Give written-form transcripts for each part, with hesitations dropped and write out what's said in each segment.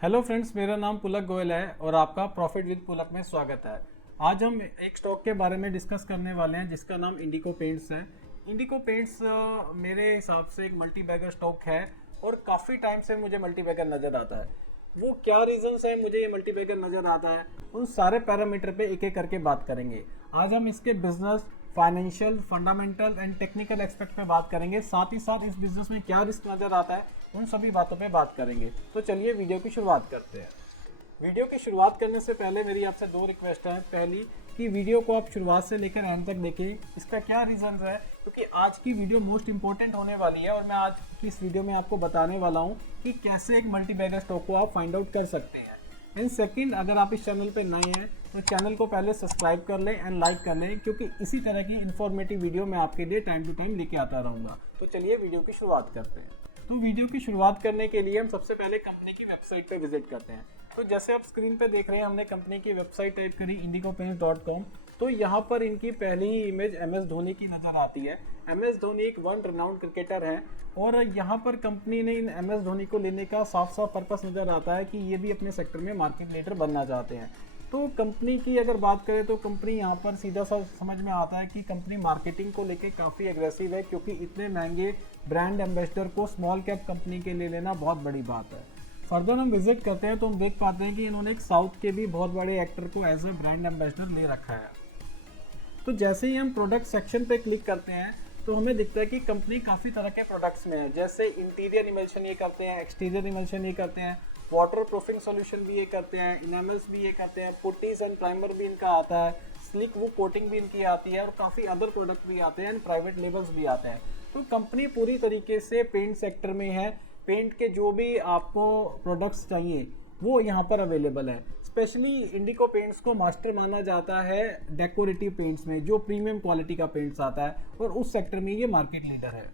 Hello friends, मेरा नाम पुलक गोयल है और आपका प्रॉफिट विद पुलक में स्वागत है। आज हम एक स्टॉक के बारे में डिस्कस करने वाले हैं जिसका नाम इंडिको पेंट्स है। इंडिको पेंट्स मेरे हिसाब से एक मल्टी बैगर स्टॉक है और काफ़ी टाइम से मुझे मल्टी बैगर नज़र आता है। वो क्या रीजंस है मुझे ये मल्टी बैगर नज़र आता है, उन सारे पैरामीटर पे एक एक करके बात करेंगे। आज हम इसके business, financial, fundamental and technical aspect में बात करेंगे। साथ ही साथ इस बिजनेस में क्या रिस्क नज़र आता है, उन सभी बातों पे बात करेंगे। तो चलिए वीडियो की शुरुआत करते हैं। वीडियो की शुरुआत करने से पहले मेरी आपसे दो रिक्वेस्ट है। पहली कि वीडियो को आप शुरुआत से लेकर एंड तक देखें। इसका क्या रीज़न है, क्योंकि आज की वीडियो मोस्ट इंपॉर्टेंट होने वाली है और मैं आज की इस वीडियो में आपको बताने वाला हूँ कि कैसे एक मल्टी बैगर स्टॉक को आप फाइंड आउट कर सकते हैं। एंड सेकंड, अगर आप इस चैनल पे नए हैं तो चैनल को पहले सब्सक्राइब कर लें एंड लाइक कर लें, क्योंकि इसी तरह की इन्फॉर्मेटिव वीडियो मैं आपके लिए टाइम टू टाइम लेके आता रहूँगा। तो चलिए वीडियो की शुरुआत करते हैं। तो वीडियो की शुरुआत करने के लिए हम सबसे पहले कंपनी की वेबसाइट पे विजिट करते हैं। तो जैसे आप स्क्रीन पे देख रहे हैं, हमने कंपनी की वेबसाइट टाइप करी indigopaints.com। तो यहाँ पर इनकी पहली ही इमेज MS धोनी की नज़र आती है। MS धोनी एक वर्ल्ड रिनाउंड क्रिकेटर है और यहाँ पर कंपनी ने इन MS धोनी को लेने का साफ साफ पर्पस नज़र आता है कि ये भी अपने सेक्टर में मार्केट लीडर बनना चाहते हैं। तो कंपनी की अगर बात करें तो कंपनी यहाँ पर सीधा सा समझ में आता है कि कंपनी मार्केटिंग को लेके काफ़ी एग्रेसिव है, क्योंकि इतने महंगे ब्रांड एम्बेसडर को स्मॉल कैप कंपनी के लिए लेना बहुत बड़ी बात है। फर्दर हम विजिट करते हैं तो हम देख पाते हैं कि इन्होंने एक साउथ के भी बहुत बड़े एक्टर को एज ए ब्रांड एम्बेसडर ले रखा है। तो जैसे ही हम प्रोडक्ट सेक्शन पे क्लिक करते हैं तो हमें दिखता है कि कंपनी काफ़ी तरह के प्रोडक्ट्स में है। जैसे इंटीरियर इमल्शन ये करते हैं, एक्सटीरियर इमल्शन ये करते हैं, वाटर प्रूफिंग सोल्यूशन भी ये करते हैं, इनेमल्स भी ये करते हैं, पुट्टीज एंड प्राइमर भी इनका आता है, स्लिक वो कोटिंग भी इनकी आती है और काफ़ी अदर प्रोडक्ट भी आते हैं एंड प्राइवेट लेबल्स भी आते हैं। तो कंपनी पूरी तरीके से पेंट सेक्टर में है। पेंट के जो भी आपको प्रोडक्ट्स चाहिए वो यहाँ पर अवेलेबल है। स्पेशली इंडिको पेंट्स को मास्टर माना जाता है डेकोरेटिव पेंट्स में, जो प्रीमियम क्वालिटी का पेंट्स आता है और उस सेक्टर में ये मार्केट लीडर है।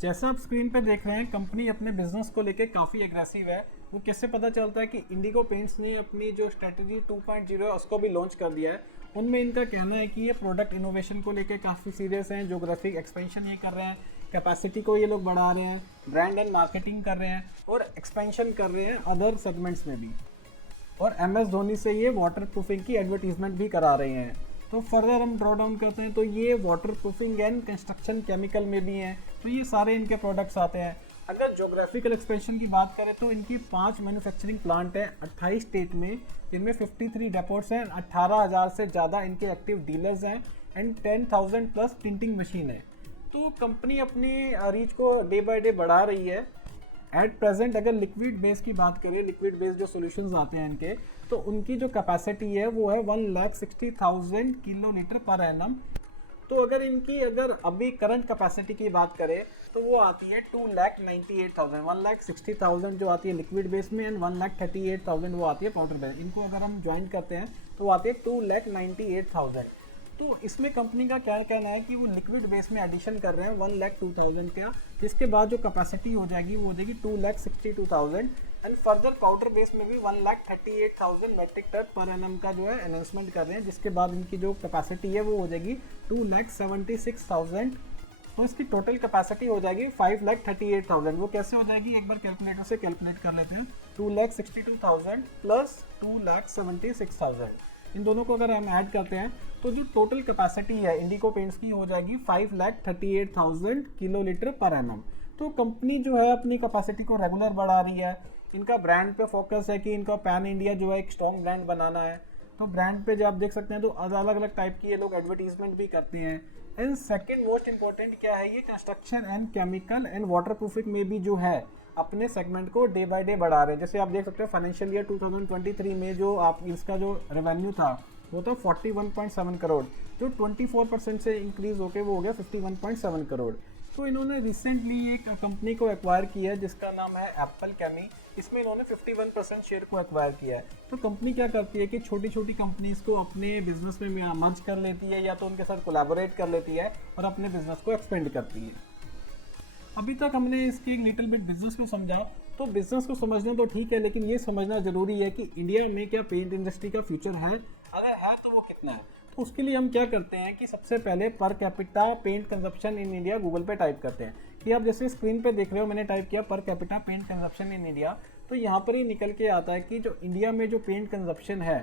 जैसा आप स्क्रीन पे देख रहे हैं, कंपनी अपने बिजनेस को लेकर काफ़ी एग्रेसिव है। वो कैसे पता चलता है कि इंडिको पेंट्स ने अपनी जो स्ट्रेटजी 2.0 है उसको भी लॉन्च कर दिया है। उनमें इनका कहना है कि ये प्रोडक्ट इनोवेशन को लेकर काफ़ी सीरियस हैं, जोग्राफिक एक्सपेंशन ये कर रहे हैं, कैपेसिटी को ये लोग बढ़ा रहे हैं, ब्रांड एंड मार्केटिंग कर रहे हैं और एक्सपेंशन कर रहे हैं अदर सेगमेंट्स में भी। और MS धोनी से ये वाटर प्रूफिंग की एडवर्टीजमेंट भी करा रहे हैं। तो फर्दर हम ड्रॉ डाउन करते हैं तो ये water proofing and construction chemical में भी हैं। तो ये सारे इनके प्रोडक्ट्स आते हैं। अगर जोग्राफिकल एक्सपेंशन की बात करें तो इनकी 5 मैन्युफैक्चरिंग प्लांट है 28 स्टेट में, जिनमें 53 डेपोट्स हैं, 18,000 से ज़्यादा इनके एक्टिव डीलर्स हैं एंड 10,000 प्लस प्रिंटिंग मशीन है। तो कंपनी अपनी रीच को डे बाय डे बढ़ा रही है। एट प्रेजेंट अगर लिक्विड बेस की बात करें, लिक्विड बेस जो सॉल्यूशंस आते हैं इनके, तो उनकी जो कैपेसिटी है वो है 1,60,000 किलो लीटर पर एनम। तो अगर इनकी अभी करंट कैपेसिटी की बात करें तो वो आती है 2,98,000, 1,60,000 जो आती है लिक्विड बेस में एंड 1,38,000 वो आती है पाउडर बेस। इनको अगर हम ज्वाइन करते हैं तो वो आती है 2,98,000। तो इसमें कंपनी का क्या कहना है कि वो लिक्विड बेस में एडिशन कर रहे हैं 1,02,000 का, जिसके बाद जो कैपेसिटी हो जाएगी वो हो जाएगी 2,62,000 एंड फर्दर पाउडर बेस में भी 1,38,000 मेट्रिक टन पर एनम का जो है अनाउंसमेंट कर रहे हैं, जिसके बाद इनकी जो कैपेसिटी है वो हो जाएगी 2,76,000। तो इसकी टोटल कैपेसिटी हो जाएगी 5,38,000। वो कैसे हो जाएगी, एक बार कैलकुलेटर से कैलकुलेट कर लेते हैं। 2,62,000 प्लस 2,76,000, इन दोनों को अगर हम ऐड करते हैं तो जो टोटल कैपेसिटी है इंडिको पेंट्स की हो जाएगी 5,38,000 किलो लीटर पर एनम। तो कंपनी जो है अपनी कैपेसिटी को रेगुलर बढ़ा रही है। इनका ब्रांड पे फोकस है कि इनका पैन इंडिया जो है एक स्ट्रॉन्ग ब्रांड बनाना है। तो ब्रांड पे जो आप देख सकते हैं तो अलग अलग टाइप की ये लोग एडवर्टीजमेंट भी करते हैं। एंड सेकंड मोस्ट इंपॉर्टेंट क्या है, ये construction and chemical and water proofing में भी जो है अपने सेगमेंट को डे बाय डे बढ़ा रहे हैं। जैसे आप देख सकते हैं फाइनेंशियल ईयर 2023 में जो आप इसका जो रेवेन्यू था वो था 41.7 करोड़, जो 24% से इंक्रीज होकर वो हो गया 51.7 करोड़। तो इन्होंने रिसेंटली एक कंपनी को एक्वायर किया है जिसका नाम है एप्पल केमी। इसमें इन्होंने 51% शेयर को एक्वायर किया है। तो कंपनी क्या करती है कि छोटी छोटी कंपनीज को अपने बिजनेस में मर्ज कर लेती है या तो उनके साथ कोलैबोरेट कर लेती है और अपने बिजनेस को एक्सपेंड करती है। अभी तक हमने इसकी एक लिटिल बिट बिजनेस को समझा। तो बिजनेस को समझना तो ठीक है, लेकिन ये समझना जरूरी है कि इंडिया में क्या पेंट इंडस्ट्री का फ्यूचर है, अगर है तो वो कितना है। तो उसके लिए हम क्या करते हैं कि सबसे पहले per capita paint consumption in India Google पे टाइप करते हैं। कि आप जैसे स्क्रीन पे देख रहे हो, मैंने टाइप किया per capita paint consumption in India. तो यहाँ पर ही निकल के आता है कि जो इंडिया में जो पेंट कंजप्शन है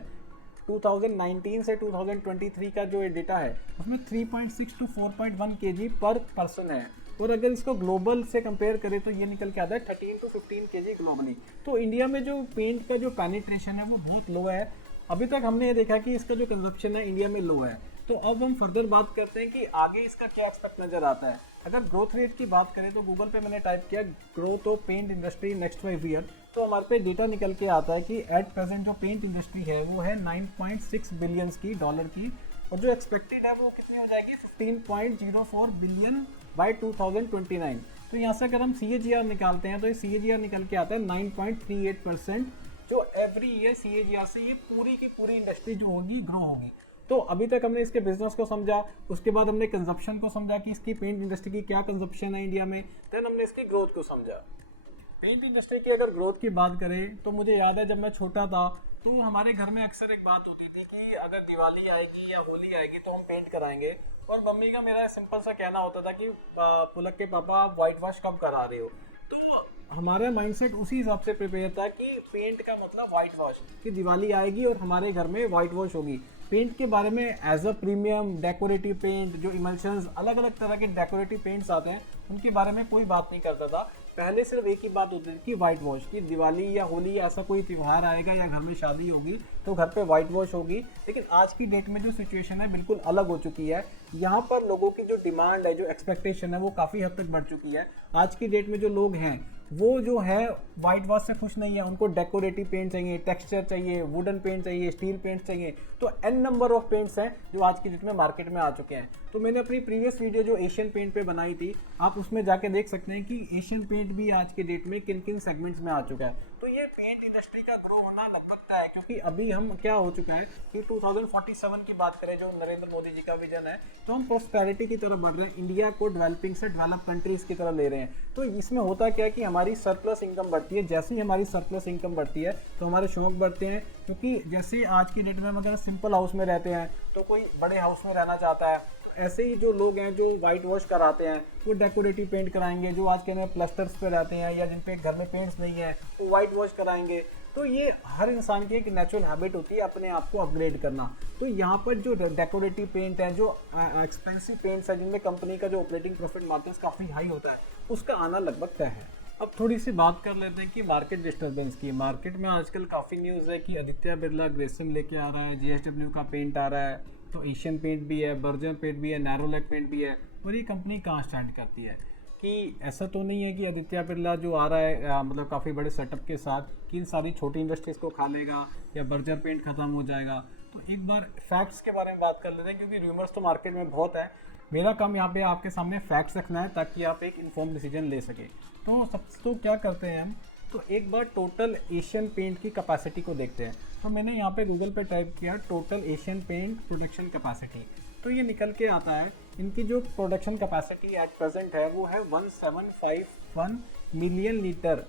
2019 से 2023 का जो डेटा है उसमें 3.6 टू 4.1 केजी पर पर्सन है। और अगर इसको ग्लोबल से कंपेयर करें तो ये निकल के आता है 13 टू 15 केजी ग्लोबली। तो इंडिया में जो पेंट का जो पेनिट्रेशन है वो बहुत लो है। अभी तक हमने ये देखा कि इसका जो कंजप्शन है इंडिया में लो है। तो अब हम फर्दर बात करते हैं कि आगे इसका क्या एक्सपेक्ट नज़र आता है। अगर ग्रोथ रेट की बात करें तो गूगल पे मैंने टाइप किया growth of paint industry next 5 year, तो हमारे पे डेटा निकल के आता है कि एट प्रेजेंट जो पेंट इंडस्ट्री है वो है 9.6 बिलियंस की डॉलर की, और जो एक्सपेक्टेड है वो कितनी हो जाएगी 15.04 बिलियन बाय 2029। तो यहाँ से अगर हम CAGR निकालते हैं तो ये CAGR निकल के आता है 9.38%, जो एवरी ईयर CAGR से ये पूरी की पूरी इंडस्ट्री जो होगी ग्रो होगी। तो अभी तक हमने इसके बिजनेस को समझा, उसके बाद हमने कंजप्शन को समझा कि इसकी पेंट इंडस्ट्री की क्या कंजप्शन है इंडिया में, देन हमने इसकी ग्रोथ को समझा। पेंट इंडस्ट्री की अगर ग्रोथ की बात करें तो मुझे याद है जब मैं छोटा था तो हमारे घर में अक्सर एक बात होती थी कि अगर दिवाली आएगी या होली आएगी तो हम पेंट कराएंगे, और मम्मी का मेरा सिंपल सा कहना होता था कि पुलक के पापा आप वाइट वॉश कब करा रहे हो। तो हमारा माइंडसेट उसी हिसाब से प्रिपेयर था कि पेंट का मतलब वाइट वॉश, कि दिवाली आएगी और हमारे घर में वाइट वॉश होगी। पेंट के बारे में as a premium decorative paint, जो इमल्शंस अलग अलग तरह के डेकोरेटिव पेंट्स आते हैं उनके बारे में कोई बात नहीं करता था। पहले सिर्फ एक ही बात होती थी कि वाइट वॉश, की दिवाली या होली या ऐसा कोई त्यौहार आएगा या घर में शादी होगी तो घर पे वाइट वॉश होगी। लेकिन आज की डेट में जो सिचुएशन है बिल्कुल अलग हो चुकी है। यहाँ पर लोगों की जो डिमांड है, जो एक्सपेक्टेशन है वो काफ़ी हद तक बढ़ चुकी है। आज की डेट में जो लोग हैं वो जो है वाइट वॉश से खुश नहीं है, उनको डेकोरेटिव पेंट चाहिए, टेक्सचर चाहिए, वुडन पेंट चाहिए, स्टील पेंट चाहिए। तो एन नंबर ऑफ पेंट्स हैं जो आज की डेट में मार्केट में आ चुके हैं। तो मैंने अपनी प्रीवियस वीडियो जो एशियन पेंट पे बनाई थी, आप उसमें जाके देख सकते हैं कि एशियन पेंट भी आज के डेट में किन किन सेगमेंट्स में आ चुका है। तो ये पेंट इंडस्ट्री का ग्रो होना लगभग तय है, क्योंकि अभी हम क्या हो चुका है कि 2047 की बात करें जो नरेंद्र मोदी जी का विजन है, तो हम प्रोस्पेरिटी की तरफ बढ़ रहे हैं, इंडिया को डेवलपिंग से डेवलप कंट्रीज की तरफ ले रहे हैं। तो इसमें होता क्या है कि हमारी सरप्लस इनकम बढ़ती है। जैसे ही हमारी सरप्लस इनकम बढ़ती है तो हमारे शौक बढ़ते हैं, क्योंकि जैसे आज की डेट में हम अगर सिंपल हाउस में रहते हैं तो कोई बड़े हाउस में रहना चाहता है, ऐसे ही जो लोग हैं जो वाइट वॉश कराते हैं वो डेकोरेटिव पेंट कराएंगे, जो आज के नए प्लास्टर्स पे रहते हैं या जिन पे घर में पेंट्स नहीं है वो वाइट वॉश कराएंगे। तो ये हर इंसान की एक नेचुरल हैबिट होती है अपने आप को अपग्रेड करना। तो यहाँ पर जो डेकोरेटिव पेंट है, जो एक्सपेंसिव पेंट्स है जिनमें कंपनी का जो ऑपरेटिंग प्रॉफिट मार्जिन काफ़ी हाई होता है, उसका आना लगभग तय है। अब थोड़ी सी बात कर लेते हैं कि मार्केट डिस्टर्बेंस की। मार्केट में आजकल काफ़ी न्यूज़ है कि आदित्य बिरला ग्रेसिम लेके आ रहा है, JSW का पेंट आ रहा है, तो एशियन पेंट भी है, बर्जर पेंट भी है, नैरोलैक पेंट भी है। और ये कंपनी कहाँ स्टैंड करती है कि ऐसा तो नहीं है कि आदित्य बिरला जो आ रहा है मतलब काफ़ी बड़े सेटअप के साथ कि इन सारी छोटी इंडस्ट्रीज़ को खा लेगा या बर्जर पेंट ख़त्म हो जाएगा। तो एक बार फैक्ट्स के बारे में बात कर लेते हैं, क्योंकि रूमर्स तो मार्केट में बहुत है। मेरा काम यहाँ पे आपके सामने फैक्ट्स रखना है ताकि आप एक इन्फॉर्म डिसीजन ले सके। तो क्या करते हैं हम, तो एक बार टोटल एशियन पेंट की कैपेसिटी को देखते हैं। तो मैंने यहाँ पे गूगल पे टाइप किया total Asian paint production capacity, तो ये निकल के आता है इनकी जो प्रोडक्शन कैपेसिटी एट प्रेजेंट है वो है 1751 मिलियन लीटर,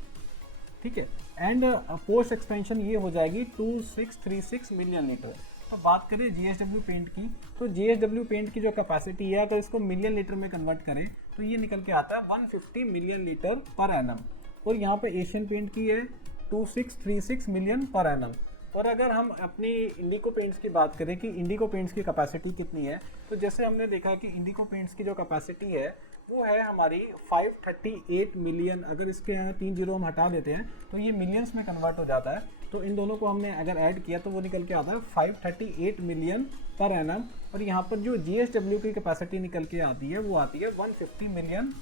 ठीक है। एंड पोस्ट एक्सपेंशन ये हो जाएगी 2636 मिलियन लीटर। तो बात करें JSW पेंट की, तो JSW पेंट की जो कैपेसिटी है अगर इसको मिलियन लीटर में कन्वर्ट करें तो ये निकल के आता है 150 मिलियन लीटर पर एनम। और यहाँ पे एशियन पेंट की है 2636 मिलियन पर एनम। और अगर हम अपनी इंडिको पेंट्स की बात करें कि इंडिको पेंट्स की कैपेसिटी कितनी है, तो जैसे हमने देखा कि इंडिको पेंट्स की जो कैपेसिटी है वो है हमारी 538 मिलियन। अगर इसके यहाँ 3 जीरो हम हटा देते हैं तो ये मिलियंस में कन्वर्ट हो जाता है। तो इन दोनों को हमने अगर ऐड किया तो वो निकल के आता है 538 मिलियन पर एनम। और यहाँ पर जो JSW की कैपेसिटी निकल के आती है वो आती है 150 मिलियन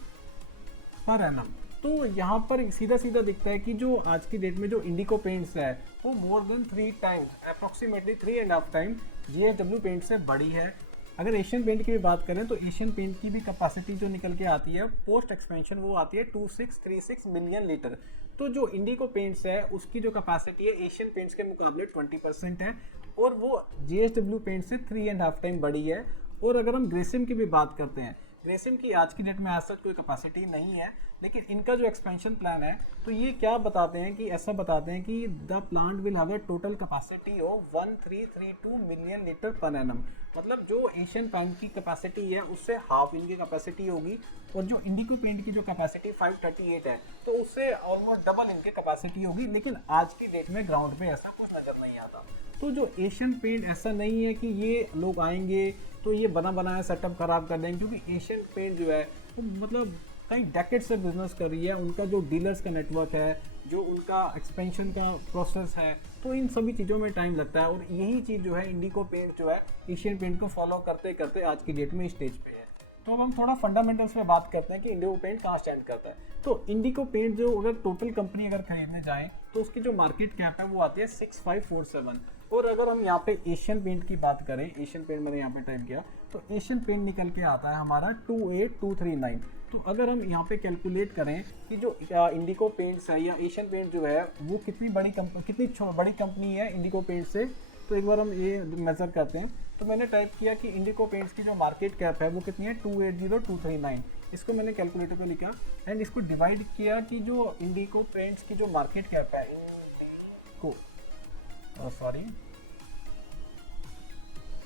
पर एनम। तो यहाँ पर सीधा सीधा दिखता है कि जो आज की डेट में जो इंडिको पेंट्स है वो more than 3 times, approximately 3.5 time JSW paint से बड़ी है। अगर एशियन पेंट की भी बात करें तो एशियन पेंट की भी कैपेसिटी जो निकल के आती है पोस्ट एक्सपेंशन वो आती है 2636 मिलियन लीटर। तो जो इंडिको पेंट्स है उसकी जो कैपेसिटी है एशियन पेंट्स के मुकाबले 20% है, और वो JSW पेंट से 3.5 टाइम बड़ी है। और अगर हम ग्रेसिम की भी बात करते हैं, ग्रेसिम की आज की डेट में आज तक कोई कैपेसिटी नहीं है, लेकिन इनका जो एक्सपेंशन प्लान है तो ये क्या बताते हैं कि ऐसा बताते हैं कि the plant will have a total capacity of 1332 million litre per annum. मतलब जो एशियन पेंट की कैपेसिटी है उससे हाफ इनकी कैपेसिटी होगी, और जो इंडिको पेंट की जो कैपेसिटी 538 है तो उससे ऑलमोस्ट डबल इनकी कैपेसिटी होगी। लेकिन आज की डेट में ग्राउंड पे ऐसा कुछ नज़र नहीं आता। तो जो एशियन पेंट ऐसा नहीं है कि ये लोग आएंगे तो ये बना बनाया सेटअप खराब कर देंगे, क्योंकि एशियन पेंट जो है वो मतलब कई डेकेड से बिजनेस कर रही है। उनका जो डीलर्स का नेटवर्क है, जो उनका एक्सपेंशन का प्रोसेस है, तो इन सभी चीज़ों में टाइम लगता है। और यही चीज़ जो है इंडिको पेंट जो है एशियन पेंट को फॉलो करते करते आज की डेट में स्टेज पे है। तो अब हम थोड़ा फंडामेंटल्स पे बात करते हैं कि इंडिको पेंट कहाँ स्टैंड करता है। तो इंडिको पेंट जो अगर टोटल कंपनी अगर खरीदने जाएं तो उसकी जो मार्केट कैप है वो आती है 6547। और अगर हम यहाँ पे एशियन पेंट की बात करें, एशियन पेंट मैंने यहाँ पे टाइप किया तो एशियन पेंट निकल के आता है हमारा 28239। तो अगर हम यहाँ पे कैलकुलेट करें कि जो इंडिको पेंट्स है या एशियन पेंट जो है वो कितनी बड़ी कंपनी है इंडिको पेंट से, तो एक बार हम ये मेजर करते हैं। तो मैंने टाइप किया कि इंडिको पेंट्स की जो मार्केट कैप है वो कितनी है 280239। इसको मैंने कैलकुलेटर पे लिखा एंड इसको डिवाइड किया कि जो इंडिको पेंट्स की जो मार्केट कैप है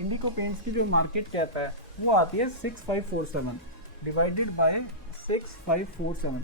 इंडिको पेंट्स की जो मार्केट कैप है वो आती है 6547 डिवाइडेड बाय 6547।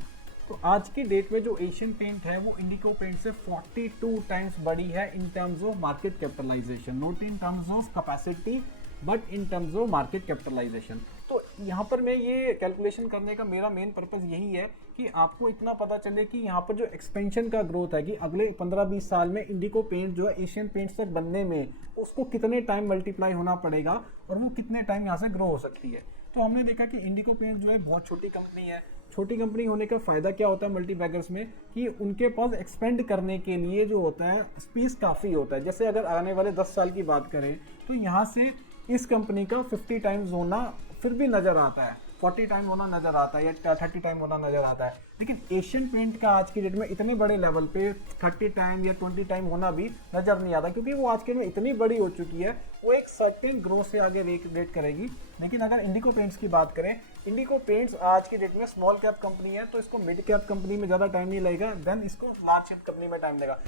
तो आज की डेट में जो एशियन पेंट है वो इंडिको पेंट से 42 टाइम्स बड़ी है in terms of market capitalisation, not in terms of capacity but in terms of market capitalisation. तो यहाँ पर मैं ये कैलकुलेशन करने का मेरा मेन पर्पस यही है कि आपको इतना पता चले कि यहाँ पर जो एक्सपेंशन का ग्रोथ है कि अगले 15-20 साल में इंडिको पेंट जो है एशियन पेंट्स तक बनने में उसको कितने टाइम मल्टीप्लाई होना पड़ेगा और वो कितने टाइम यहाँ से ग्रो हो सकती है। तो हमने देखा कि इंडिको पेंट जो है बहुत छोटी कंपनी है। छोटी कंपनी होने का फ़ायदा क्या होता है मल्टी बैगर्स में कि उनके पास एक्सपेंड करने के लिए जो होता है स्पेस काफ़ी होता है। जैसे अगर आने वाले 10 साल की बात करें तो यहाँ से इस कंपनी का 50 टाइम्स होना फिर भी नज़र आता है, 40 टाइम होना नज़र आता है या 30 टाइम होना नज़र आता है। लेकिन एशियन पेंट का आज की डेट में इतने बड़े लेवल पे 30 टाइम या 20 टाइम होना भी नज़र नहीं आता, क्योंकि वो आज के में इतनी बड़ी हो चुकी है, वो एक सर्टेन ग्रोथ से आगे वेट करेगी। लेकिन अगर इंडिको पेंट्स की बात करें, इंडिको पेंट्स आज की डेट में स्मॉल कैप कंपनी है, तो इसको मिड कैप कंपनी में ज़्यादा टाइम नहीं लगेगा, देन इसको लार्ज कैप कंपनी में टाइम लगेगा।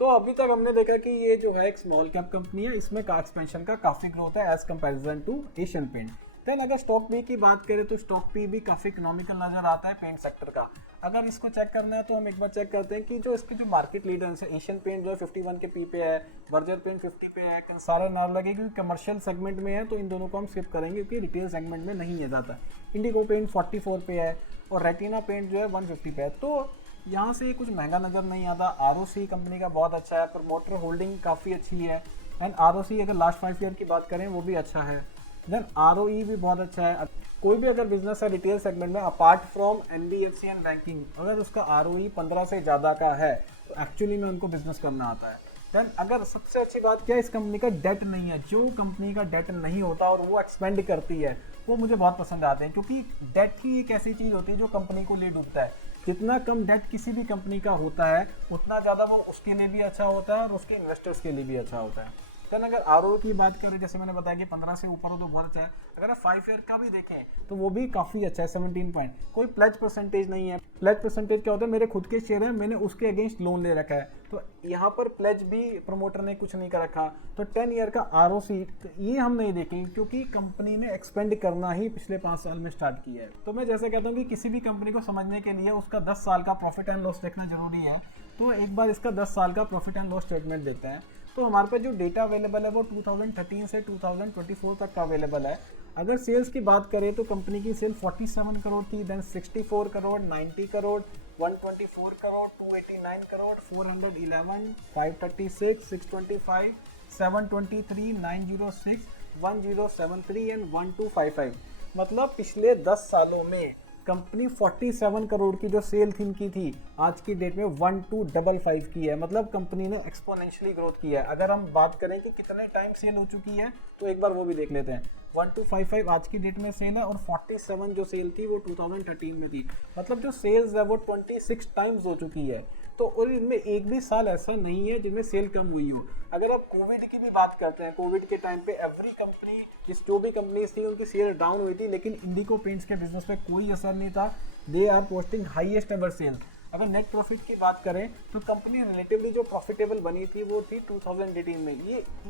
तो अभी तक हमने देखा कि ये जो है एक स्मॉल कैप कंपनी है, इसमें का एक्सपेंशन का काफ़ी ग्रोथ है as comparison to Asian paint. Then अगर स्टॉक पी की बात करें तो स्टॉक पी भी काफ़ी इकोनॉमिकल नज़र आता है पेंट सेक्टर का। अगर इसको चेक करना है तो हम एक बार चेक करते हैं कि जो इसके जो मार्केट लीडर्स है, एशियन पेंट जो है 51 के पी पे है, बर्जर पेंट 50 पे है, कंसारा नार लगे क्योंकि कमर्शियल सेगमेंट में है तो इन दोनों को हम स्किप करेंगे क्योंकि रिटेल सेगमेंट में नहीं है ज़्यादा। इंडिको पेंट 44 पे है और रेटिना पेंट जो है 150 पे है। तो यहाँ से कुछ महंगा नज़र नहीं आता। आरओसी कंपनी का बहुत अच्छा है, प्रमोटर होल्डिंग काफ़ी अच्छी है एंड आरओसी अगर लास्ट 5 ईयर की बात करें वो भी अच्छा है। देन आरओई भी बहुत अच्छा है। कोई भी अगर बिजनेस है रिटेल सेगमेंट में apart from NBFC and banking, अगर उसका आरओई 15 से ज़्यादा का है तो एक्चुअली में उनको बिजनेस करना आता है। देन अगर सबसे अच्छी बात क्या है, इस कंपनी का डेट नहीं है। जो कंपनी का डेट नहीं होता और वो एक्सपेंड करती है वो मुझे बहुत पसंद आते हैं, क्योंकि डेट ही एक ऐसी चीज़ होती है जो कंपनी को ले डूबता है। जितना कम डेट किसी भी कंपनी का होता है उतना ज़्यादा वो उसके लिए भी अच्छा होता है और उसके इन्वेस्टर्स के लिए भी अच्छा होता है। देन अगर आरओ की बात करें, जैसे मैंने बताया कि 15 से ऊपर हो तो बहुत अच्छा है। अगर आप 5 ईयर का भी देखें तो वो भी काफ़ी अच्छा है, 17 पॉइंट। कोई प्लेज परसेंटेज नहीं है। प्लेज परसेंटेज क्या होता है, मेरे खुद के शेयर हैं, मैंने उसके अगेंस्ट लोन ले रखा है, तो यहाँ पर प्लेज भी प्रमोटर ने कुछ नहीं कर रखा। तो 10 ईयर का आरओसी तो ये हम नहीं देखेंगे क्योंकि कंपनी ने एक्सपेंड करना ही पिछले 5 साल में स्टार्ट किया है। तो मैं जैसे कहता हूँ कि किसी भी कंपनी को समझने के लिए उसका 10 साल का प्रॉफिट एंड लॉस देखना जरूरी है। तो एक बार इसका 10 साल का प्रॉफिट एंड लॉस स्टेटमेंट देखते हैं। तो हमारे पास जो डेटा अवेलेबल है वो 2013 से 2024 तक का अवेलेबल है। अगर सेल्स की बात करें तो कंपनी की सेल 47 करोड़ थी, देन 64 करोड़, 90 करोड़, 124 करोड़, 289 करोड़, 411, 536, 625, 723, 906, 1073 एंड 1255। मतलब पिछले 10 सालों में कंपनी 47 करोड़ की जो सेल थी इनकी थी, आज की डेट में 1255 की है। मतलब कंपनी ने एक्सपोनेंशियली ग्रोथ किया है। अगर हम बात करें कि कितने टाइम सेल हो चुकी है तो एक बार वो भी देख लेते हैं। 1255 आज की डेट में सेल है और 47 जो सेल थी वो 2013 में थी। मतलब जो सेल्स है वो 26 टाइम्स हो चुकी है। तो और इनमें एक भी साल ऐसा नहीं है जिनमें सेल कम हुई हो। अगर आप कोविड की भी बात करते हैं, कोविड के टाइम पे एवरी कंपनी, जिस जो भी कंपनीज थी उनकी सेल डाउन हुई थी, लेकिन इंडिको पेंट्स के बिजनेस पे कोई असर नहीं था। They are posting highest ever sale. अगर नेट प्रॉफिट की बात करें तो कंपनी रिलेटिवली जो प्रॉफिटेबल बनी थी वो थी 2018 में।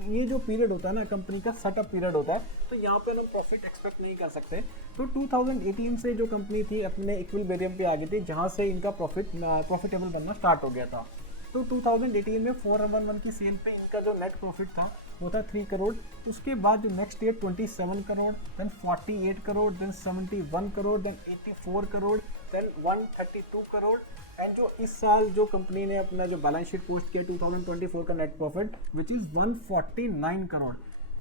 ये जो पीरियड होता है ना, कंपनी का सेटअप पीरियड होता है, तो यहाँ पे हम प्रॉफिट एक्सपेक्ट नहीं कर सकते। तो 2018 से जो कंपनी थी अपने इक्विलिब्रियम पे आ गई थी, जहाँ से इनका प्रॉफिटेबल बनना स्टार्ट हो गया था। तो 2018 में 411 की सेल पे इनका जो नेट प्रॉफिट था वो था 3 करोड़। उसके बाद जो next year 27 crore, then 48 crore, then 71 crore, then 84 crore, then 132 crore. And जो इस साल जो कंपनी ने अपना जो बैलेंस शीट पोस्ट किया 2024 का net profit which is 149 crore.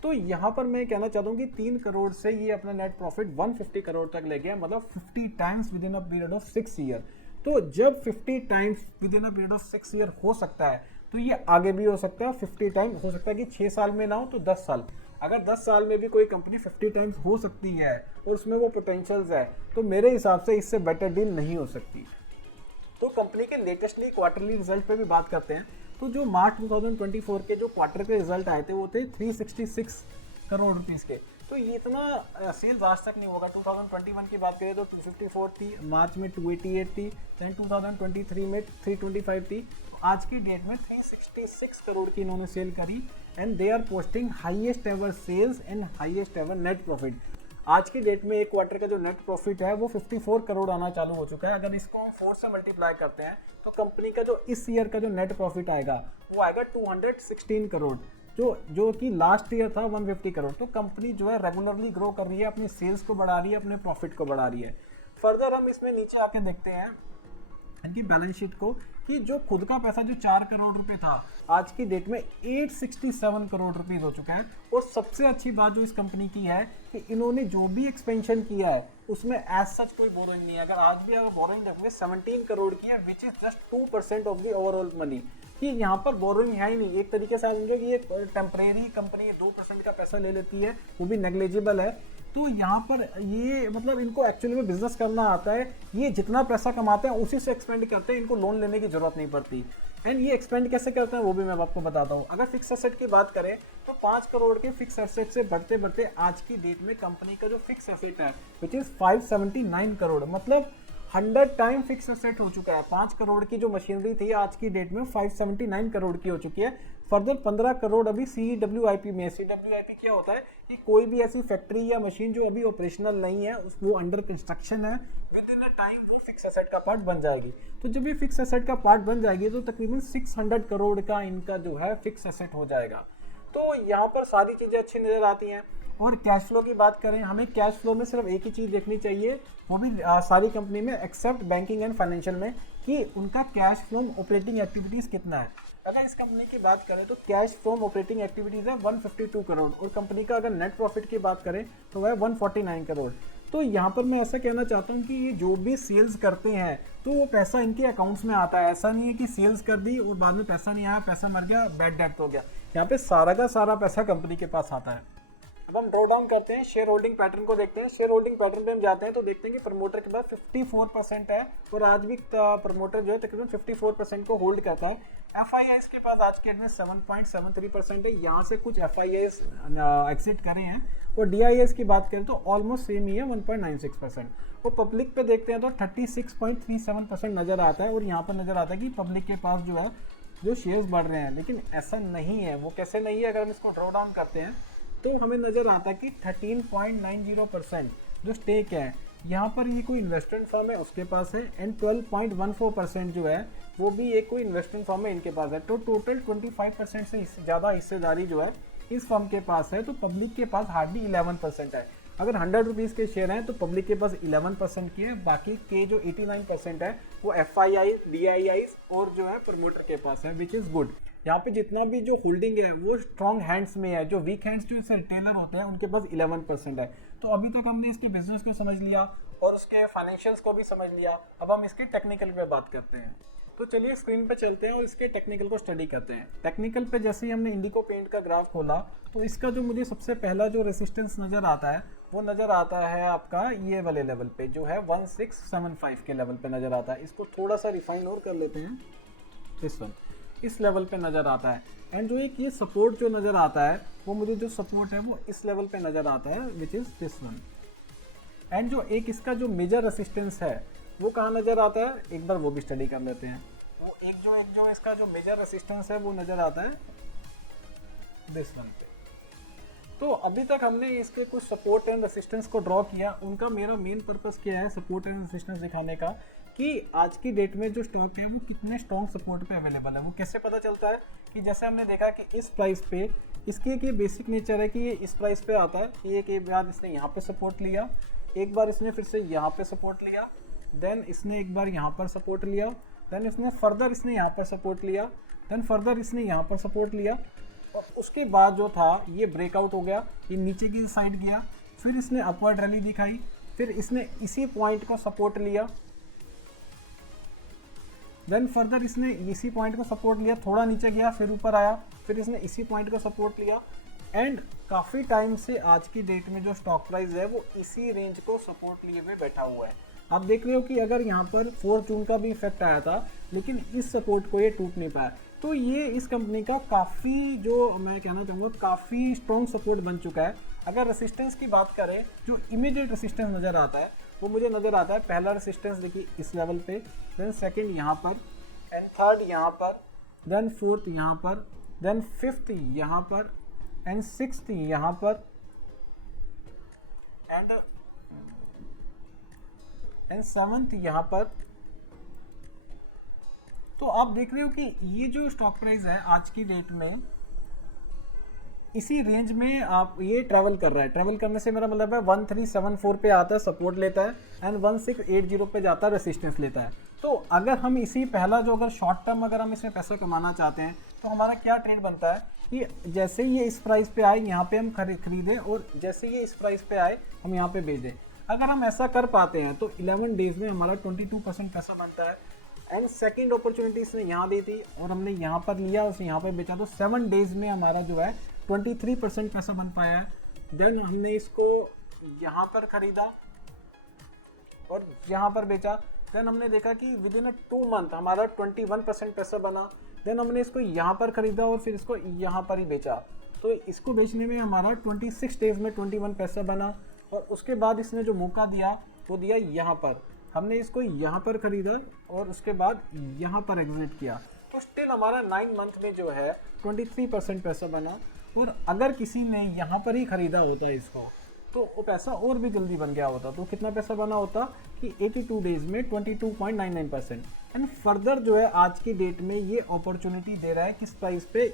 तो यहाँ पर मैं कहना चाहता हूँ कि 3 करोड़ से ये अपना नेट प्रॉफिट 150 करोड़ तक ले गया, मतलब 50 times with in a period of 6 year. तो जब 50 times with in a period of 6 year हो सकता है, तो ये आगे भी हो सकता है। 50 टाइम हो सकता है कि 6 साल में ना हो तो 10 साल। अगर 10 साल में भी कोई कंपनी 50 टाइम्स हो सकती है और उसमें वो पोटेंशियल्स है, तो मेरे हिसाब से इससे बेटर डील नहीं हो सकती। तो कंपनी के लेटेस्टली क्वार्टरली रिजल्ट पे भी बात करते हैं। तो जो मार्च 2024 के जो क्वार्टर के रिजल्ट आए थे वो थे 366 करोड़ रुपीस के। तो ये इतना सेल्स आज तक नहीं होगा। 2021 की बात करें तो 254 थी, मार्च में 288 थी, दैन 2023 में 325 थी। आज की डेट में 366 करोड़ की इन्होंने सेल करी and they are posting highest ever sales and highest ever net profit. आज की डेट में एक क्वार्टर का जो नेट प्रॉफिट है वो 54 करोड़ आना चालू हो चुका है। अगर इसको हम 4 से मल्टीप्लाई करते हैं तो कंपनी का जो इस ईयर का जो नेट प्रॉफिट आएगा वो आएगा 216 करोड़, जो कि लास्ट ईयर था 150 करोड़। तो कंपनी जो है रेगुलरली ग्रो कर रही है, अपनी सेल्स को बढ़ा रही है, अपने प्रॉफिट को बढ़ा रही है। फर्दर हम इसमें नीचे आके देखते हैं इनकी बैलेंस शीट को कि जो खुद का पैसा जो 4 करोड़ रुपए था आज की डेट में 867 करोड़ रुपीस हो चुका है। और सबसे अच्छी बात जो इस कंपनी की है कि इन्होंने जो भी एक्सपेंशन किया है उसमें एज सच कोई बोरोइंग नहीं है। अगर आज भी अगर बोरोइंग रखेंगे 17 करोड़ की है which is just 2% of the overall money, कि यहाँ पर बोरोइंग है ही नहीं। एक तरीके से समझो कि ये टेम्परेरी कंपनी 2% का पैसा ले लेती है, वो भी नेग्लिजिबल है। तो यहाँ पर ये मतलब इनको एक्चुअली में बिजनेस करना आता है। ये जितना पैसा कमाते हैं उसी से एक्सपेंड करते हैं, इनको लोन लेने की जरूरत नहीं पड़ती। एंड ये एक्सपेंड कैसे करते हैं वो भी मैं आपको बताता हूँ। अगर फिक्स एसेट की बात करें तो 5 करोड़ के फिक्स एसेट से बढ़ते बढ़ते आज की डेट में कंपनी का जो फिक्स एसेट है विच इज 579 करोड़, मतलब 100 टाइम फिक्स एसेट हो चुका है। 5 करोड़ की जो मशीनरी थी आज की डेट में 579 करोड़ की हो चुकी है। फर्दर 15 करोड़ अभी CWIP में। CWIP क्या होता है कि कोई भी ऐसी फैक्ट्री या मशीन जो अभी ऑपरेशनल नहीं है वो अंडर कंस्ट्रक्शन है, विद इन अ टाइम वो फिक्स एसेट का पार्ट बन जाएगी। तो जब ये फिक्स एसेट का पार्ट बन जाएगी तो तकरीबन 600 करोड़ का इनका जो है फिक्स एसेट हो जाएगा। तो यहाँ पर सारी चीज़ें अच्छी नज़र आती हैं। और कैश फ्लो की बात करें, हमें कैश फ्लो में सिर्फ एक ही चीज़ देखनी चाहिए, वो भी सारी कंपनी में एक्सेप्ट बैंकिंग एंड फाइनेंशियल में, कि उनका कैश फ्रॉम ऑपरेटिंग एक्टिविटीज़ कितना है। अगर इस कंपनी की बात करें तो कैश फ्रॉम ऑपरेटिंग एक्टिविटीज़ है 152 करोड़ और कंपनी का अगर नेट प्रॉफिट की बात करें तो वह 149 करोड़। तो यहाँ पर मैं ऐसा कहना चाहता हूँ कि ये जो भी सेल्स करते हैं तो वो पैसा इनके अकाउंट्स में आता है। ऐसा नहीं है कि सेल्स कर दी और बाद में पैसा नहीं आया, पैसा मर गया, बैड डेब्ट हो गया। यहाँ पे सारा का सारा पैसा कंपनी के पास आता है। अब हम ड्रॉ डाउन करते हैं, शेयर होल्डिंग पैटर्न को देखते हैं। शेयर होल्डिंग पैटर्न पे हम जाते हैं तो देखते हैं कि प्रमोटर के पास 54% है और आज भी प्रमोटर जो है तकरीबन 54% को होल्ड करता है। FIIs के पास आज के डेट में 7.73% है। यहाँ से कुछ FIIs एग्जिट करे हैं और DIIs की बात करें तो ऑलमोस्ट सेम ही है 1.96%। और पब्लिक पे देखते हैं तो 36.37% नज़र आता है और यहाँ पर नज़र आता है कि पब्लिक के पास जो है जो शेयर्स बढ़ रहे हैं, लेकिन ऐसा नहीं है। वो कैसे नहीं है, अगर हम इसको ड्रॉ डाउन करते हैं तो हमें नज़र आता है कि 13.90% जो स्टेक है यहाँ पर ये कोई इन्वेस्टमेंट फर्म है उसके पास है एंड 12.14% जो है वो भी एक कोई इन्वेस्टमेंट फर्म है इनके पास है। तो टोटल 25% से ज़्यादा हिस्सेदारी जो है इस फर्म के पास है। तो पब्लिक के पास हार्डली 11% है। अगर 100 रुपीज़ के शेयर हैं तो पब्लिक के पास 11% की है, बाकी के जो 89% है वो FII, DIIs और जो है प्रमोटर के पास है, विच इज़ गुड। यहाँ पे जितना भी जो होल्डिंग है वो स्ट्रॉन्ग हैंड्स में है। जो वीक हैंड्स जो इससे रिटेलर होते हैं उनके पास 11% है। तो अभी तक हमने इसके बिजनेस को समझ लिया और उसके फाइनेंशियल्स को भी समझ लिया। अब हम इसके टेक्निकल पे बात करते हैं। तो चलिए स्क्रीन पे चलते हैं और इसके टेक्निकल को स्टडी करते हैं। टेक्निकल पे जैसे ही हमने इंडिको पेंट का ग्राफ खोला तो इसका जो मुझे सबसे पहला जो रेसिस्टेंस नज़र आता है वो नज़र आता है आपका ये वाले लेवल पे जो है 1675 के लेवल पे नज़र आता है। इसको थोड़ा सा रिफाइन और कर लेते हैं। दिस वन, इस लेवल पे नज़र आता है। एंड जो एक ये सपोर्ट जो नज़र आता है वो मुझे जो सपोर्ट है वो इस लेवल पे नज़र आता है, which is this one. And जो एक इसका जो मेजर रेसिस्टेंस है वो कहाँ नज़र आता है, एक बार वो भी स्टडी कर लेते हैं। वो एक जो इसका जो मेजर रेसिस्टेंस है वो नज़र आता है दिस वन पे। तो अभी तक हमने इसके कुछ सपोर्ट एंड रेसिस्टेंस को ड्रॉ किया। उनका मेरा मेन पर्पस क्या है सपोर्ट एंड रेसिस्टेंस दिखाने का, कि आज की डेट में जो स्टॉक है वो कितने स्ट्रॉन्ग सपोर्ट पे अवेलेबल है। वो कैसे पता चलता है कि जैसे हमने देखा कि इस प्राइस पे इसकी एक ये बेसिक नेचर है कि ये इस प्राइस पे आता है, कि एक बार इसने यहाँ पे सपोर्ट लिया, एक बार इसने फिर से यहाँ पे सपोर्ट लिया, देन इसने एक बार यहाँ पर सपोर्ट लिया, देन इसने फर्दर इसने यहाँ पर सपोर्ट लिया, देन फर्दर इसने यहाँ पर सपोर्ट लिया, और उसके बाद जो था ये ब्रेकआउट हो गया, ये नीचे की साइड गया, फिर इसने अपवर्ड रैली दिखाई, फिर इसने इसी पॉइंट को सपोर्ट लिया, देन फर्दर इसने इसी पॉइंट को सपोर्ट लिया, थोड़ा नीचे गया, फिर ऊपर आया, फिर इसने इसी पॉइंट को सपोर्ट लिया। एंड काफ़ी टाइम से आज की डेट में जो स्टॉक प्राइस है वो इसी रेंज को सपोर्ट लिए हुए बैठा हुआ है। आप देख रहे हो कि अगर यहाँ पर 4 जून का भी इफेक्ट आया था लेकिन इस सपोर्ट को ये टूट नहीं पाया। तो ये इस कंपनी का काफ़ी, जो मैं कहना चाहूँगा, काफ़ी स्ट्रॉन्ग सपोर्ट बन चुका है। अगर रेसिस्टेंस की बात करें, जो इमीडिएट रेसिस्टेंस नज़र आता है वो मुझे नज़र आता है, पहला रेसिस्टेंस देखिए इस लेवल पे, देन सेकंड यहाँ पर, एंड थर्ड यहाँ पर, देन फोर्थ यहाँ पर, देन फिफ्थ यहाँ पर, एंड सिक्स्थ यहाँ पर, एंड सेवंथ यहाँ पर। तो आप देख रहे हो कि ये जो स्टॉक प्राइस है आज की डेट में इसी रेंज में आप ये ट्रैवल कर रहा है। ट्रैवल करने से मेरा मतलब है 1374 पे आता है, सपोर्ट लेता है, एंड 1680 पे जाता है, रेसिस्टेंस लेता है। तो अगर हम इसी पहला जो अगर शॉर्ट टर्म अगर हम इसमें पैसा कमाना चाहते हैं तो हमारा क्या ट्रेड बनता है कि जैसे ये इस प्राइस पे आए यहाँ पे हम खरीदें, और जैसे ये इस प्राइस पे आए हम यहाँ पे बेच दें। अगर हम ऐसा कर पाते हैं तो 11 डेज में हमारा 22% पैसा बनता है। एंड सेकेंड अपॉर्चुनिटी इसने यहाँ दी थी और हमने यहाँ पर लिया, उसे यहाँ पर बेचा, तो 7 डेज में हमारा जो है 23% पैसा बन पाया है। देन हमने इसको यहाँ पर खरीदा और यहाँ पर बेचा, देन हमने देखा कि विद इन 2 मंथ हमारा 21% पैसा बना। देन हमने इसको यहाँ पर खरीदा और फिर इसको यहाँ पर ही बेचा, तो इसको बेचने में हमारा 26 डेज में 21 पैसा बना। और उसके बाद इसने जो मौका दिया वो दिया यहाँ पर, हमने इसको यहाँ पर खरीदा और उसके बाद यहाँ पर एग्जिट किया, तो स्टिल हमारा 9 मंथ में जो है 23% पैसा बना। और अगर किसी ने यहाँ पर ही खरीदा होता इसको तो वो पैसा और भी जल्दी बन गया होता, तो कितना पैसा बना होता कि 82 डेज में 22.99%। एंड फर्दर जो है आज की डेट में ये अपॉर्चुनिटी दे रहा है किस प्राइस पे,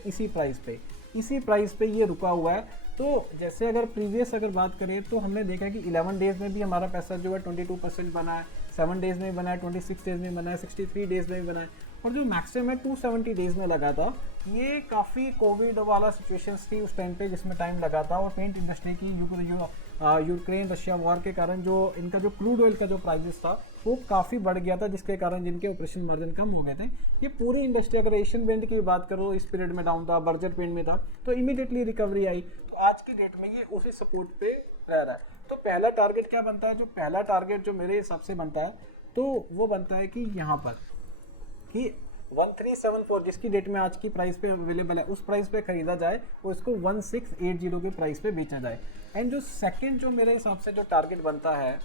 इसी प्राइस पे ये रुका हुआ है। तो जैसे अगर प्रीवियस अगर बात करें तो हमने देखा कि 11 डेज में भी हमारा पैसा जो है 22% बना है, 7 डेज में बना है, 26 डेज में बना है, 63 डेज में भी बना है, और जो मैक्सिमम है 270 डेज में लगा था। ये काफ़ी कोविड वाला सिचुएशंस थी उस टाइम पे जिसमें टाइम लगा था, और पेंट इंडस्ट्री की यूक्रेन रशिया वॉर के कारण जो इनका जो क्रूड ऑयल का जो प्राइसेस था वो काफ़ी बढ़ गया था, जिसके कारण जिनके ऑपरेशन मार्जिन कम हो गए थे। ये पूरी इंडस्ट्री, अगर एशियन पेंट की बात करो इस पीरियड में डाउन था, बर्जर पेंट में था, तो इमीडिएटली रिकवरी आई। तो आज की डेट में ये उसी सपोर्ट पे रह रहा है। तो पहला टारगेट क्या बनता है, जो पहला टारगेट जो मेरे हिसाब से बनता है तो वो बनता है कि यहाँ पर कि 1374 जिसकी डेट में आज की प्राइस पे अवेलेबल है उस प्राइस पे खरीदा जाए और इसको 1680 के प्राइस पे बेचा जाए। एंड जो सेकंड जो मेरे हिसाब से जो टारगेट बनता है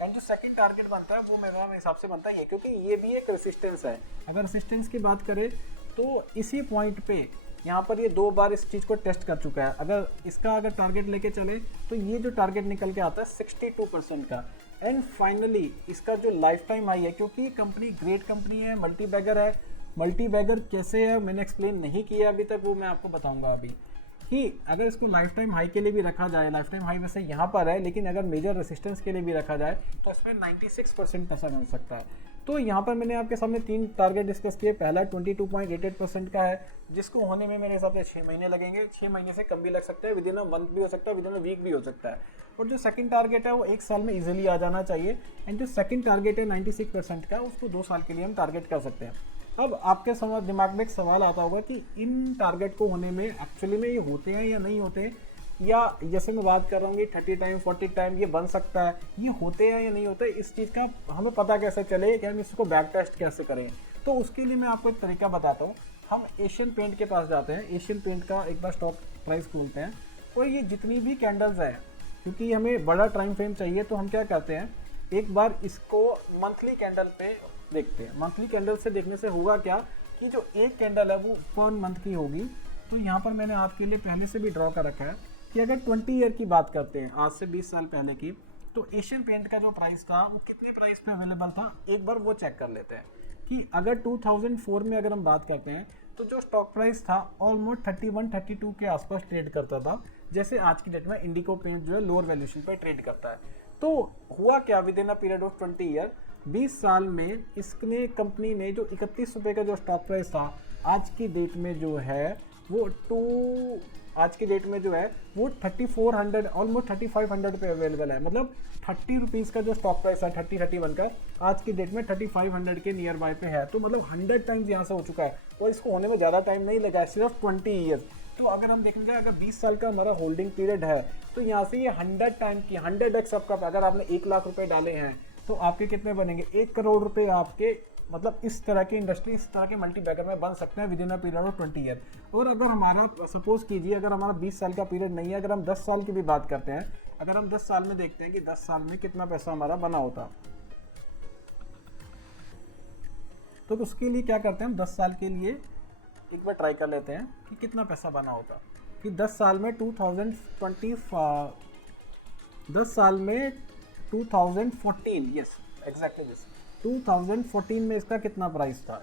वो मेरे हिसाब से बनता है, क्योंकि ये भी एक रेसिस्टेंस है। अगर रेसिस्टेंस की बात करें तो इसी पॉइंट पे यहाँ पर ये 2 बार इस चीज़ को टेस्ट कर चुका है। अगर इसका अगर टारगेट लेके चले तो ये जो टारगेट निकल के आता है 62% का। एंड फाइनली इसका जो लाइफ टाइम हाई है, क्योंकि कंपनी ग्रेट कंपनी है, मल्टी बैगर है। मल्टी बैगर कैसे है मैंने एक्सप्लेन नहीं किया अभी तक, वो मैं आपको बताऊंगा अभी, कि अगर इसको लाइफ टाइम हाई के लिए भी रखा जाए, लाइफ टाइम हाई वैसे यहाँ पर है लेकिन अगर मेजर रेसिस्टेंस के लिए भी रखा जाए तो इसमें 96% पैसा बन सकता है। तो यहाँ पर मैंने आपके सामने 3 टारगेट डिस्कस किए। पहला 22.88% का है, जिसको होने में मेरे हिसाब से 6 महीने लगेंगे, 6 महीने से कम भी लग सकता है, विद इन अ मंथ भी हो सकता है, विद इन अ वीक भी हो सकता है। और जो सेकंड टारगेट है वो 1 साल में इजीली आ जाना चाहिए। एंड जो सेकंड टारगेट है 96% का, उसको 2 साल के लिए हम टारगेट कर सकते हैं। अब आपके दिमाग में एक सवाल आता होगा कि इन टारगेट को होने में एक्चुअली में ये होते हैं या नहीं होते हैं, या जैसे मैं बात कर रहा हूँ कि 30 टाइम 40 टाइम ये बन सकता है, ये होते हैं या नहीं होते, इस चीज़ का हमें पता कैसे चले कि हम इसको बैक टेस्ट कैसे करें। तो उसके लिए मैं आपको एक तरीका बताता हूँ। हम एशियन पेंट के पास जाते हैं, एशियन पेंट का एक बार स्टॉक प्राइस खोलते हैं और ये जितनी भी कैंडल्स है, क्योंकि हमें बड़ा टाइम फ्रेम चाहिए, तो हम क्या करते हैं, एक बार इसको मंथली कैंडल पे देखते हैं। मंथली कैंडल से देखने से होगा क्या कि जो एक कैंडल है वो पर मंथ की होगी। तो यहाँ पर मैंने आपके लिए पहले से भी ड्रॉ कर रखा है कि अगर 20 ईयर की बात करते हैं, आज से 20 साल पहले की, तो एशियन पेंट का जो प्राइस था वो कितने प्राइस पे अवेलेबल था, एक बार वो चेक कर लेते हैं। कि अगर 2004 में अगर हम बात करते हैं तो जो स्टॉक प्राइस था ऑलमोस्ट 31-32 के आसपास ट्रेड करता था, जैसे आज की डेट में इंडिको पेंट जो है लोअर वैल्यूएशन पर ट्रेड करता है। तो हुआ क्या, with in a period of 20 year, 20 साल में इसने कंपनी ने जो 31 रुपये का जो स्टॉक प्राइस था, आज की डेट में जो है वो आज की डेट में जो है वो 3400 ऑलमोस्ट 3500 पे अवेलेबल है। मतलब 30 रुपीज़ का जो स्टॉक प्राइस है 30-31 का, आज की डेट में 3500 के नियर बाय पे है। तो मतलब 100 टाइम्स यहाँ से हो चुका है और इसको होने में ज़्यादा टाइम नहीं लगा है, सिर्फ 20 ईयर्स। तो अगर हम देखेंगे अगर 20 साल का हमारा होल्डिंग पीरियड है तो यहाँ से ये 100 टाइम की 100x आपका, अगर आपने 1 लाख रुपए डाले हैं तो आपके कितने बनेंगे, 1 करोड़ रुपए आपके, मतलब इस तरह की इंडस्ट्री, इस तरह के मल्टी बैगर में बन सकते हैं with in a period of 20 year. और अगर हमारा सपोज कीजिए अगर हमारा 20 साल का पीरियड नहीं है, अगर हम 10 साल की भी बात करते हैं, अगर हम 10 साल में देखते हैं कि 10 साल में कितना पैसा हमारा बना होता, तो उसके लिए क्या करते हैं हम 10 साल के लिए एक बार ट्राई कर लेते हैं कि कितना पैसा बना होता। कि 10 साल में 10 साल में 2014, यस एग्जैक्टली दिस 2014 में इसका कितना प्राइस था,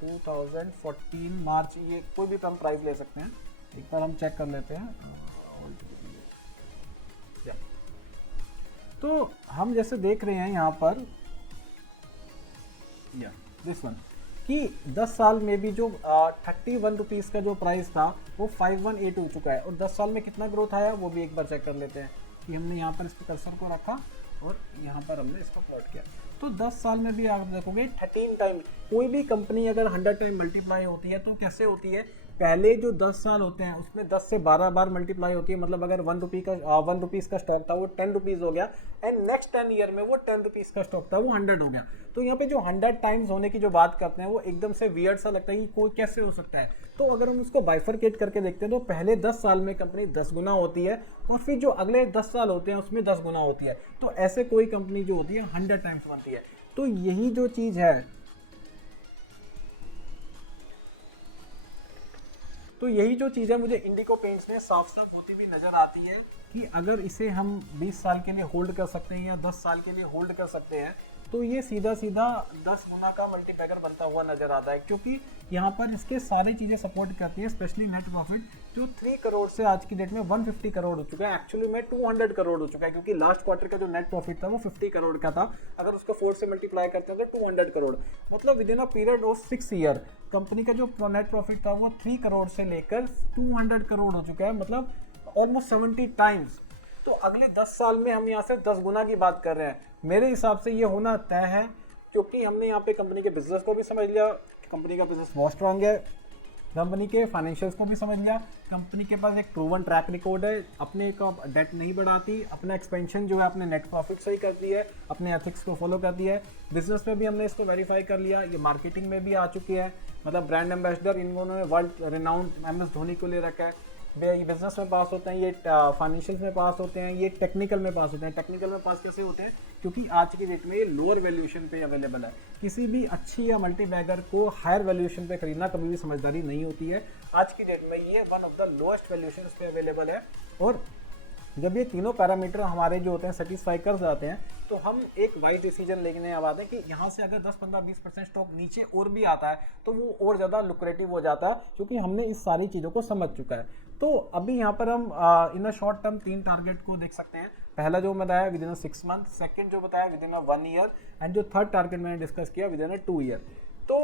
2014 मार्च, ये कोई भी हम प्राइस ले सकते हैं, एक बार हम चेक कर लेते हैं। तो हम जैसे देख रहे हैं यहाँ पर दिस वन कि 10 साल में भी जो 31 रुपीज़ का जो प्राइस था वो 518 हो चुका है, और 10 साल में कितना ग्रोथ आया वो भी एक बार चेक कर लेते हैं। कि हमने यहाँ पर इस पर कर्सर को रखा और यहाँ पर हमने इसको प्लॉट किया, तो 10 साल में भी आप देखोगे 13 टाइम। कोई भी कंपनी अगर 100 टाइम मल्टीप्लाई होती है तो कैसे होती है, पहले जो 10 साल होते हैं उसमें 10 से 12 बार मल्टीप्लाई होती है। मतलब अगर 1 रुपीज़ का स्टॉक था वो 10 रुपीज़ हो गया, एंड नेक्स्ट 10 ईयर में वो 10 रुपीज़ का स्टॉक था वो 100 हो गया। तो यहाँ पे जो 100 टाइम्स होने की जो बात करते हैं वो एकदम से वियर्ड सा लगता है कि कोई कैसे हो सकता है। तो अगर हम उसको बाइफरकेट करके देखते हैं तो पहले 10 साल में कंपनी 10 गुना होती है और फिर जो अगले 10 साल होते हैं उसमें 10 गुना होती है। तो ऐसे कोई कंपनी जो होती है 100 टाइम्स बनती है। तो यही जो चीज़ है, तो यही जो चीज़ है मुझे इंडिको पेंट्स में साफ साफ होती हुई नज़र आती है कि अगर इसे हम 20 साल के लिए होल्ड कर सकते हैं या 10 साल के लिए होल्ड कर सकते हैं तो ये सीधा सीधा 10 गुना का मल्टीपैकर बनता हुआ नजर आता है, क्योंकि यहाँ पर इसके सारी चीज़ें सपोर्ट करती है। स्पेशली नेट प्रॉफिट जो 3 करोड़ से आज की डेट में 150 करोड़ हो चुका है, एक्चुअली में 200 करोड़ हो चुका है, क्योंकि लास्ट क्वार्टर का जो नेट प्रॉफिट था वो 50 करोड़ का था। अगर उसको 4 से मल्टीप्लाई करते हैं तो 200 करोड़, मतलब with in a period of 6 year company का जो नेट प्रॉफिट था वो 3 करोड़ से लेकर 200 करोड़ हो चुका है, मतलब ऑलमोस्ट 70 टाइम्स। तो अगले 10 साल में हम यहाँ से 10 गुना की बात कर रहे हैं। मेरे हिसाब से ये होना तय है, क्योंकि हमने यहाँ पे कंपनी के बिजनेस को भी समझ लिया, कंपनी का बिजनेस बहुत स्ट्रांग है, कंपनी के फाइनेंशियल्स को भी समझ लिया, कंपनी के पास एक प्रूवन ट्रैक रिकॉर्ड है, अपने का डेट नहीं बढ़ाती, अपना एक्सपेंशन जो है अपने नेट प्रॉफिट से ही करती है, अपने एथिक्स को फॉलो करती है। बिजनेस में भी हमने इसको वेरीफाई कर लिया, ये मार्केटिंग में भी आ चुकी है, मतलब ब्रांड एम्बेसडर इन दोनों ने वर्ल्ड रिनाउंड MS धोनी को ले रखा है। ये बिजनेस में पास होते हैं, ये फाइनेंशियल में पास होते हैं, ये टेक्निकल में पास होते हैं। टेक्निकल में पास कैसे होते हैं, क्योंकि आज की डेट में ये लोअर वैल्यूएशन पे अवेलेबल है। किसी भी अच्छी या मल्टी बैगर को हायर वैल्यूएशन पे खरीदना कभी भी समझदारी नहीं होती है। आज की डेट में ये one of the lowest valuation पे अवेलेबल है, और जब ये तीनों पैरामीटर हमारे जो होते हैं सेटिस्फाई कर जाते हैं तो हम एक वाइज डिसीजन लेने अब आते हैं कि यहाँ से अगर 10-15-20% स्टॉक नीचे और भी आता है तो वो और ज़्यादा लुक्रेटिव हो जाता है, क्योंकि हमने इस सारी चीज़ों को समझ चुका है। तो अभी यहाँ पर हम इन अ शॉर्ट टर्म 3 टारगेट को देख सकते हैं। पहला जो बताया विद इन 6 मंथ, सेकेंड जो बताया विद इन 1 ईयर, एंड जो थर्ड टारगेट मैंने डिस्कस किया विद इन 2 ईयर। तो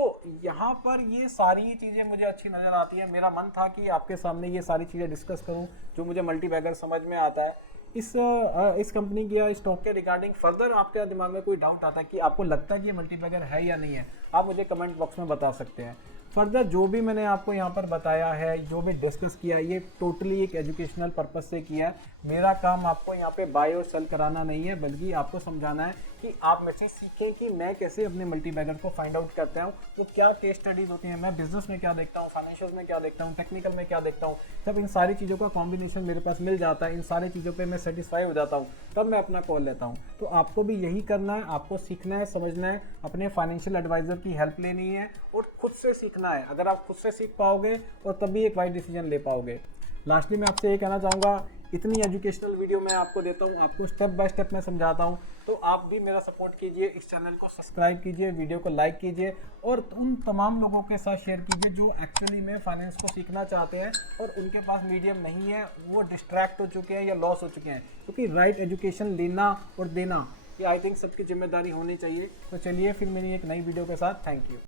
यहाँ पर ये सारी चीज़ें मुझे अच्छी नज़र आती है। मेरा मन था कि आपके सामने ये सारी चीज़ें डिस्कस करूँ जो मुझे मल्टी बैगर समझ में आता है। इस कंपनी की या स्टॉक के रिगार्डिंग फर्दर आपके दिमाग में कोई डाउट आता है कि आपको लगता है कि ये मल्टी बैगर है या नहीं है, आप मुझे कमेंट बॉक्स में बता सकते हैं। फर्दर जो भी मैंने आपको यहाँ पर बताया है, जो भी डिस्कस किया है, ये टोटली एक एजुकेशनल पर्पस से किया है। मेरा काम आपको यहाँ पे बाय और सेल कराना नहीं है, बल्कि आपको समझाना है कि आप मेरे से सीखें कि मैं कैसे अपने मल्टी बैगर को फाइंड आउट करता हूँ, तो क्या केस स्टडीज होती हैं, मैं बिजनेस में क्या देखता हूँ, फाइनेंशियल में क्या देखता हूँ, टेक्निकल में क्या देखता हूँ। जब इन सारी चीज़ों का कॉम्बिनेशन मेरे पास मिल जाता है, इन सारी चीज़ों पर मैं सेटिस्फाई हो जाता हूँ, तब मैं अपना कॉल लेता हूँ। तो आपको भी यही करना है, आपको सीखना है, समझना है, अपने फाइनेंशियल एडवाइज़र की हेल्प लेनी है और खुद से सीखना है। अगर आप खुद से सीख पाओगे और तभी एक वाइज डिसीजन ले पाओगे। लास्टली मैं आपसे ये कहना चाहूँगा, इतनी एजुकेशनल वीडियो मैं आपको देता हूँ, आपको स्टेप बाय स्टेप मैं समझाता हूँ, तो आप भी मेरा सपोर्ट कीजिए, इस चैनल को सब्सक्राइब कीजिए, वीडियो को लाइक कीजिए और उन तमाम लोगों के साथ शेयर कीजिए जो एक्चुअली में फाइनेंस को सीखना चाहते हैं और उनके पास मीडियम नहीं है, वो डिस्ट्रैक्ट हो चुके हैं या लॉस हो चुके हैं। क्योंकि राइट एजुकेशन लेना और देना, ये आई थिंक सबकी जिम्मेदारी होनी चाहिए। तो चलिए फिर मेरी एक नई वीडियो के साथ, थैंक यू।